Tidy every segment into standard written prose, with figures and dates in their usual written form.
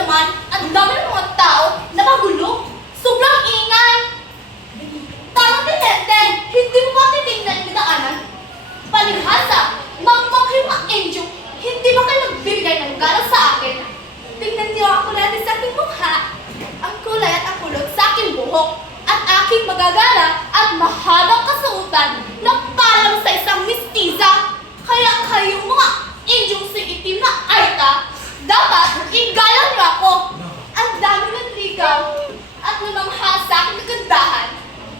naman, ang dami ng mga tao na magulo. Sobrang ingay. Tama din, Eden. Hindi mo ba titingnan yung daanan? Palihasa, magmanghay mga angel. Hindi ba kayo nagbibigay ng galang sa akin? Tingnan niyo ako natin sa aking mukha. Ang kulay at ang kulot sa aking buhok. At aking magagala at mahabang kasuotan na parang sa isang mistiza. Kaya kayong mga angel sa itim na arta, dapat igalang niyo ako. Ang dami ng ligaw at namamahal sa aking kagandahan.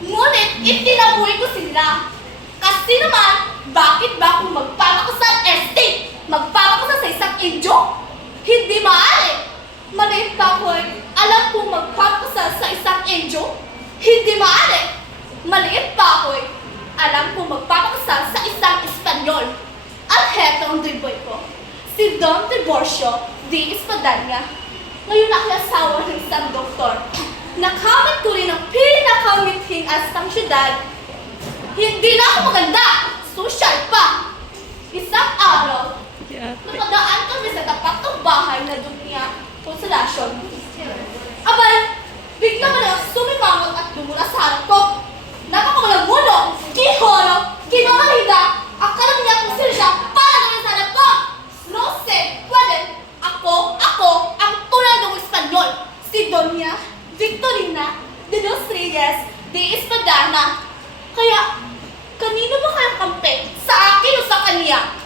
Ngunit itinabuhi ko sila. Kasi naman, bakit ba kung magpapakasal estate, magpapakasal sa isang angel? Hindi maaari. Maliit pa ako'y alam kong magpapakasal sa isang angel? Hindi maaari. Maliit pa ako'y alam kong magpapakasal sa isang Espanyol. At heto ang driboy ko. Si Don Tiburcio de Espadanya. Ngayon ako'y asawa ng isang doktor. Nakamit ko rin ang pinakamithing asang syudad. Hindi na ako maganda. Social pa. Isang araw, nakadaan kami sa tapat ng bahay na dunya konsolasyon. Abay, bigla mo na sumimangot at dumula sa harap ko. Napakawalang mulo, kihoro, kinamalida, akala niya kung sino siya para naman sa harap ko. No se puede. Ako, ang tunay ng Espanyol. Si Doña Victorina de los Reyes de Espadana. Kaya, kanino ba kayang kampe? Sa akin o sa kanya?